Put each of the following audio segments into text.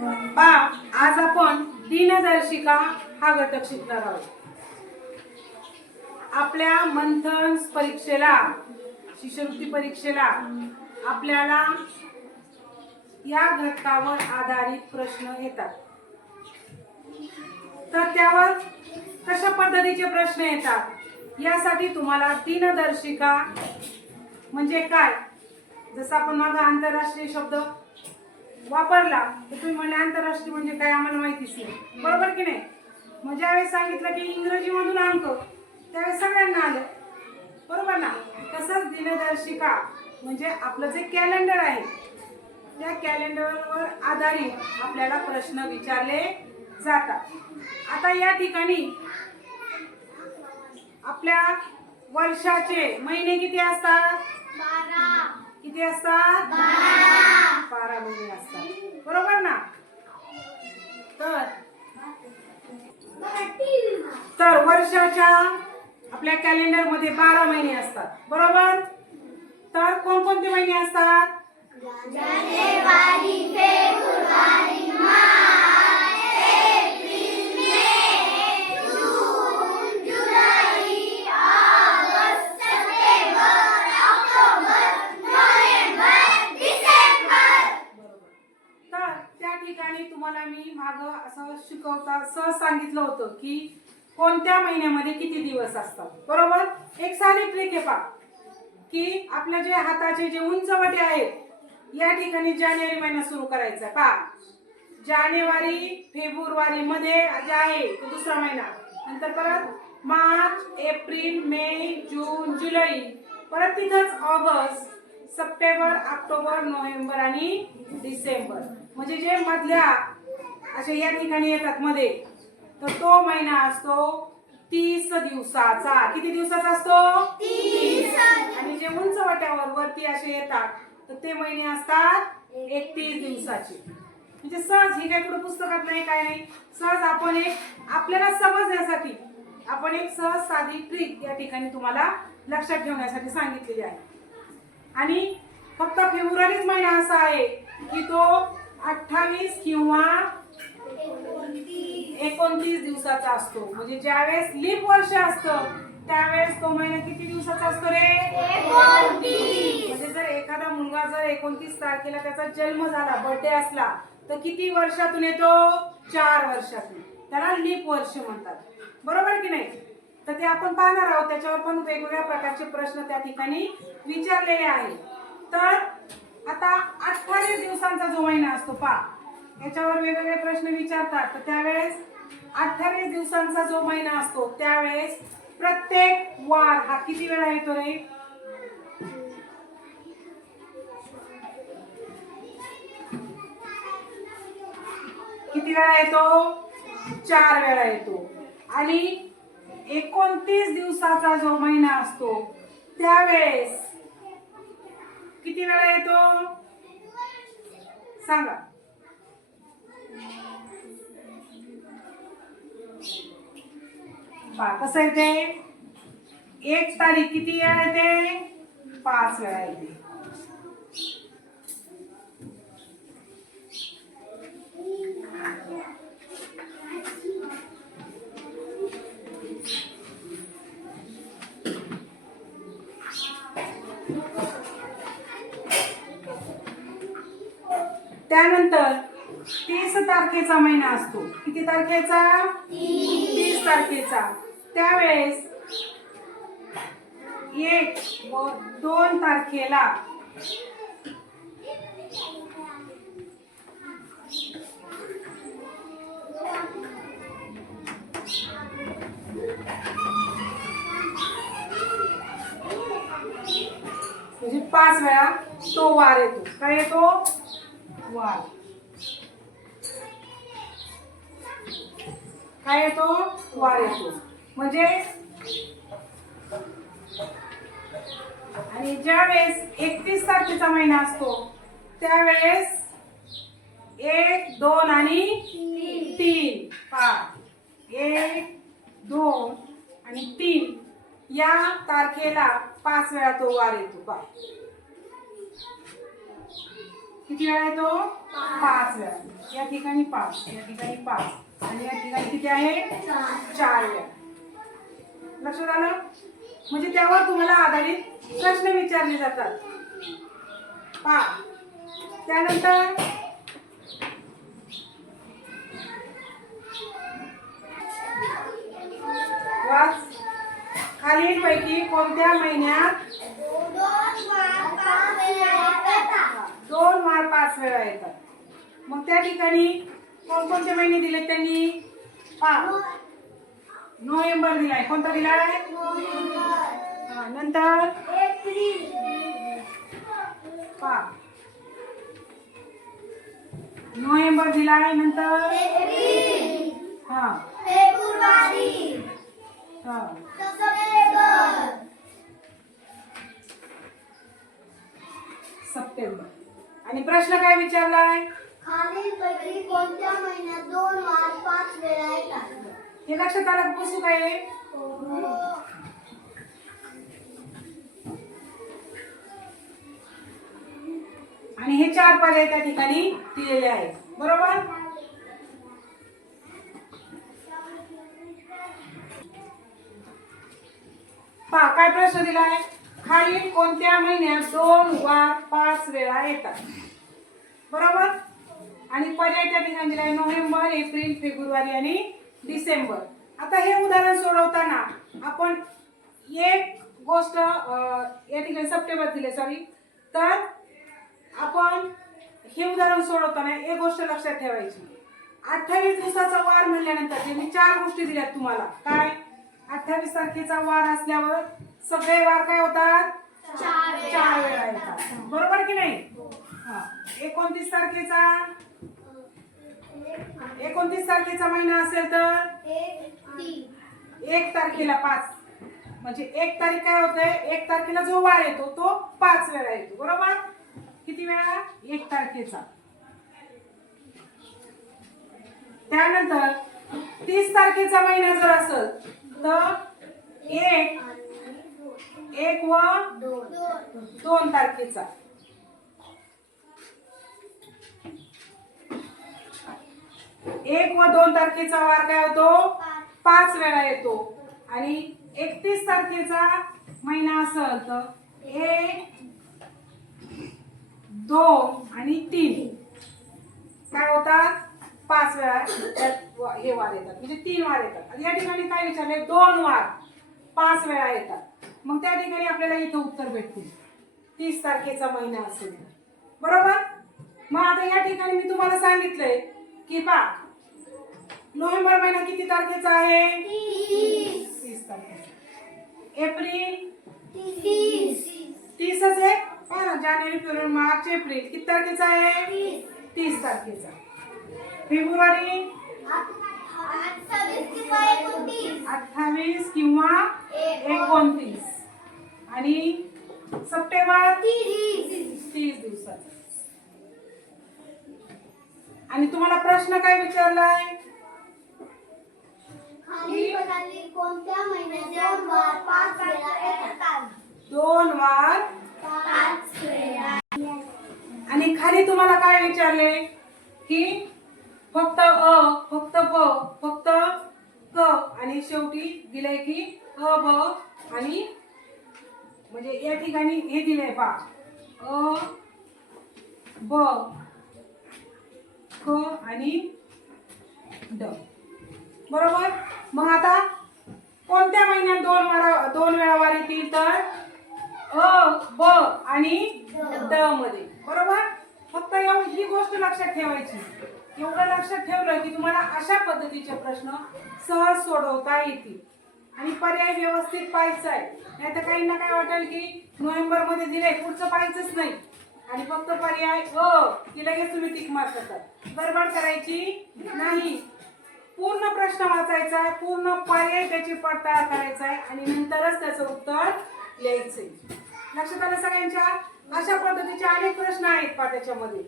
बा आज आपण दिनदर्शिका हा घटक शिकणार आहोत. आपल्या मंथन परीक्षेला शिष्यवृत्ती परीक्षेला आपल्याला या घटकावर आधारित प्रश्न येतात. तर त्यावर कशा पद्धतीचे प्रश्न येतात? यासाठी तुम्हाला दिनदर्शिका म्हणजे काय? जसं आपण माझा आंतरराष्ट्रीय शब्द वापरला तर तुम्ही म्हणले आंतरराष्ट्रीय म्हणजे काय आम्हाला माहितीच नाही बरोबर की नाही? मग ज्यावेळेस सांगितलं की इंग्रजीमधून अंक त्यावेळेस सगळ्यांना आलं. बरोबर ना? तसंच दिनदर्शिका म्हणजे आपलं जे कॅलेंडर आहे त्या कॅलेंडरवर आधारित आपल्याला प्रश्न विचारले जातात. आता या ठिकाणी आपल्या वर्षाचे महिने किती असतात? किती असतात? बारा महिने असतात. बरोबर ना? तर तर वर्षाच्या आपल्या कॅलेंडरमध्ये बारा महिने असतात. बरोबर? तर कोणकोणते महिने असतात? मागं असं शिकवता सहज सांगितलं होतं की कोणत्या महिन्यामध्ये किती दिवस असतात. बरोबर? एक साधी ट्रिक आहे पा की आपल्या जे हाताचे जे उंचवटे आहेत या ठिकाणी जानेवारी महिना सुरू करायचा पा जानेवारी फेब्रुवारी मध्ये जे आहे तो दुसरा महिना. नंतर परत मार्च एप्रिल मे जून जुलै. परत तिथंच ऑगस्ट सप्टेंबर ऑक्टोबर नोव्हेंबर आणि डिसेंबर. म्हणजे जे मधल्या असे या ठिकाणी येतात मध्ये. तर तो महिना असतो तीस दिवसाचा. किती दिवसाचा असतो? आणि जे उंच वाट्यावर वरती असे येतात तर ते महिने असतात एकतीस दिवसाचे. म्हणजे सहज ही काही कुठं पुस्तकात नाही काय नाही. सहज आपण एक आपल्याला समजण्यासाठी आपण एक सहज साधी ट्रिक या ठिकाणी तुम्हाला लक्षात ठेवण्यासाठी सांगितलेली आहे. आणि फक्त फेब्रुवारीच महिना असा आहे की तो अठ्ठावीस किंवा एकोणतीस दिवसाचा असतो. म्हणजे ज्यावेळेस लीप वर्ष असतं त्यावेळेस तो महिना किती दिवसाचा असतो रे? म्हणजे जर एखादा मुलगा जर एकोणतीस तारखेला त्याचा जन्म झाला बर्थडे असला तर किती वर्षातून येतो? चार वर्षातून. त्याला लीप वर्ष म्हणतात. बरोबर की नाही? तर ते आपण पाहणार आहोत. त्याच्यावर पण वेगवेगळ्या प्रकारचे प्रश्न त्या ठिकाणी विचारलेले आहेत. तर आता अठ्ठावीस दिवसांचा जो महिना असतो पा याच्यावर वेगवेगळे प्रश्न विचारतात. तर त्यावेळेस अठ्ठावीस दिवसांचा जो महिना असतो त्यावेळेस प्रत्येक वार हा किती वेळा येतो रे? किती वेळा येतो? चार वेळा येतो. आणि एकोणतीस दिवसाचा जो महिना असतो त्यावेळेस किती वेळा येतो? सांगा. पहा कसं येते एक तारीख किती वेळा येते पाच वेळा येते. त्यानंतर तीस तारखेचा महिना असतो. किती तारखेचा? तीस तारखेचा. त्यावेळेस एक व दोन तारखेला म्हणजे पाच वेळा तो वार येतो. काय येतो? वार. काय येतो? वार येतो. म्हणजे आणि ज्या वेळेस एकतीस तारखेचा महिना असतो त्यावेळेस एक दोन आणि तीन. पाच एक दोन आणि तीन या तारखेला पाच वेळा तो वार येतो. पा किती वेळा येतो? पाच वेळा. या ठिकाणी पाच या ठिकाणी पाच आणि या ठिकाणी किती आहे? चार वेळा. लक्षात आलं म्हणजे त्यावर तुम्हाला आधारित प्रश्न विचारले जातात. पा त्यानंतर वाच. खालीलपैकी कोणत्या महिन्यात दोन वार पाच वेळा येतात? मग त्या ठिकाणी कोणकोणते महिने दिले त्यांनी? पा नोव्हेंबर दिलाय कोणता दिलाय हा, नंतर? पा नोव्हेंबर दिलाय नंतर? हा. हा. सप्टेंबर. आणि प्रश्न काय विचारलाय? खालीलपैकी कोणत्या महिन्यात दोन वार पाच वेळा येतात? हे लक्षात आलं का बसू काय आणि हे चार पर्याय त्या ठिकाणी दिलेले आहेत. बरोबर? पा काय प्रश्न दिलाय खालील कोणत्या महिन्यात दोन वार पाच वेळा येतात? बरोबर? आणि पर्याय त्या ठिकाणी दिलाय नोव्हेंबर एप्रिल फेब्रुवारी आणि डिसेंबर. आता हे उदाहरण सोडवताना आपण एक गोष्ट या ठिकाणी सप्टेंबर दिले सॉरी तर आपण हे उदाहरण सोडवताना एक गोष्ट लक्षात ठेवायची. अठ्ठावीस दिवसाचा वार म्हणल्यानंतर त्यांनी चार गोष्टी दिल्यात तुम्हाला काय? अठ्ठावीस तारखेचा वार असल्यावर सगळे वार काय होतात? चार वेळा येतात. बरोबर की नाही? हा. एकोणतीस तारखेचा एकोणतीस तारखेचा महिना असेल तर? एक तारखेला पाच. म्हणजे एक तारीख काय होतंय? एक तारखेला जो वार येतो तो पाच वेळा येतो. बरोबर? किती वेळा? एक तारखेचा. त्यानंतर तीस तारखेचा महिना जर असेल तर एक एक व दोन तारखेचा. एक व दोन तारखेचा वार काय होतो? पाच. वेळा येतो. आणि एकतीस तारखेचा महिना असेल तर एक दोन आणि तीन. काय होतात? पाच वेळा हे वार येतात. म्हणजे तीन वार येतात. आणि या ठिकाणी काय विचारले? दोन वार. पाच वेळा येतात. मग त्या ठिकाणी आपल्याला इथं उत्तर भेटतील. तीस तारखेचा महिना असेल. बरोबर? मग आता या ठिकाणी मी तुम्हाला सांगितलंय की पा नोव्हेंबर महिना किती तारखेचा आहे? तीस. तारखेचा. एप्रिल? तीसच आहे? ना जानेवारी फेब्रुवारी मार्च एप्रिल. किती तारखेचा आहे? तीस. तारखेचा. फेब्रुवारी? अठ्ठावीस किंवा एकोणतीस. आणि सप्टेंबर? तीस दिवसाचा. आणि तुम्हाला प्रश्न काय विचारलाय? कोणत्या दोन वार पाच वेळा येतात? दोन वार पाच वेळा. आणि खाली तुम्हाला काय विचारले? की फक्त अ फक्त ब फक्त क आणि शेवटी दिलंय की अ ब आणि म्हणजे या ठिकाणी हे दिलंय पा. अ ब क आणि ड. बरोबर? मग आता कोणत्या महिन्यात दोन वारा दोन वेळा वार येतील तर? अ ब आणि द मध्ये. बरोबर? फक्त ही गोष्ट लक्षात ठेवायची. एवढं लक्षात ठेवलं की तुम्हाला अशा पद्धतीचे प्रश्न सहज सोडवता येतील. आणि पर्याय व्यवस्थित पाहायचा आहे. नाही तर काहींना काय वाटेल की नोव्हेंबरमध्ये दिले पुढचं पाहायचंच नाही. आणि फक्त पर्याय अ की लगेच तुम्ही टिक मार्क करतात. गडबड करायची पूर्ण प्रश्न वाचायचा आहे पूर्ण पर्याय त्याची पडताळ करायचा आहे आणि नंतरच त्याचं उत्तर लिहायचंय. लक्षात आलं सगळ्यांच्या? अशा पद्धतीचे अनेक प्रश्न आहेत पा त्याच्यामध्ये.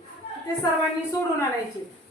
ते सर्वांनी सोडून आणायचे.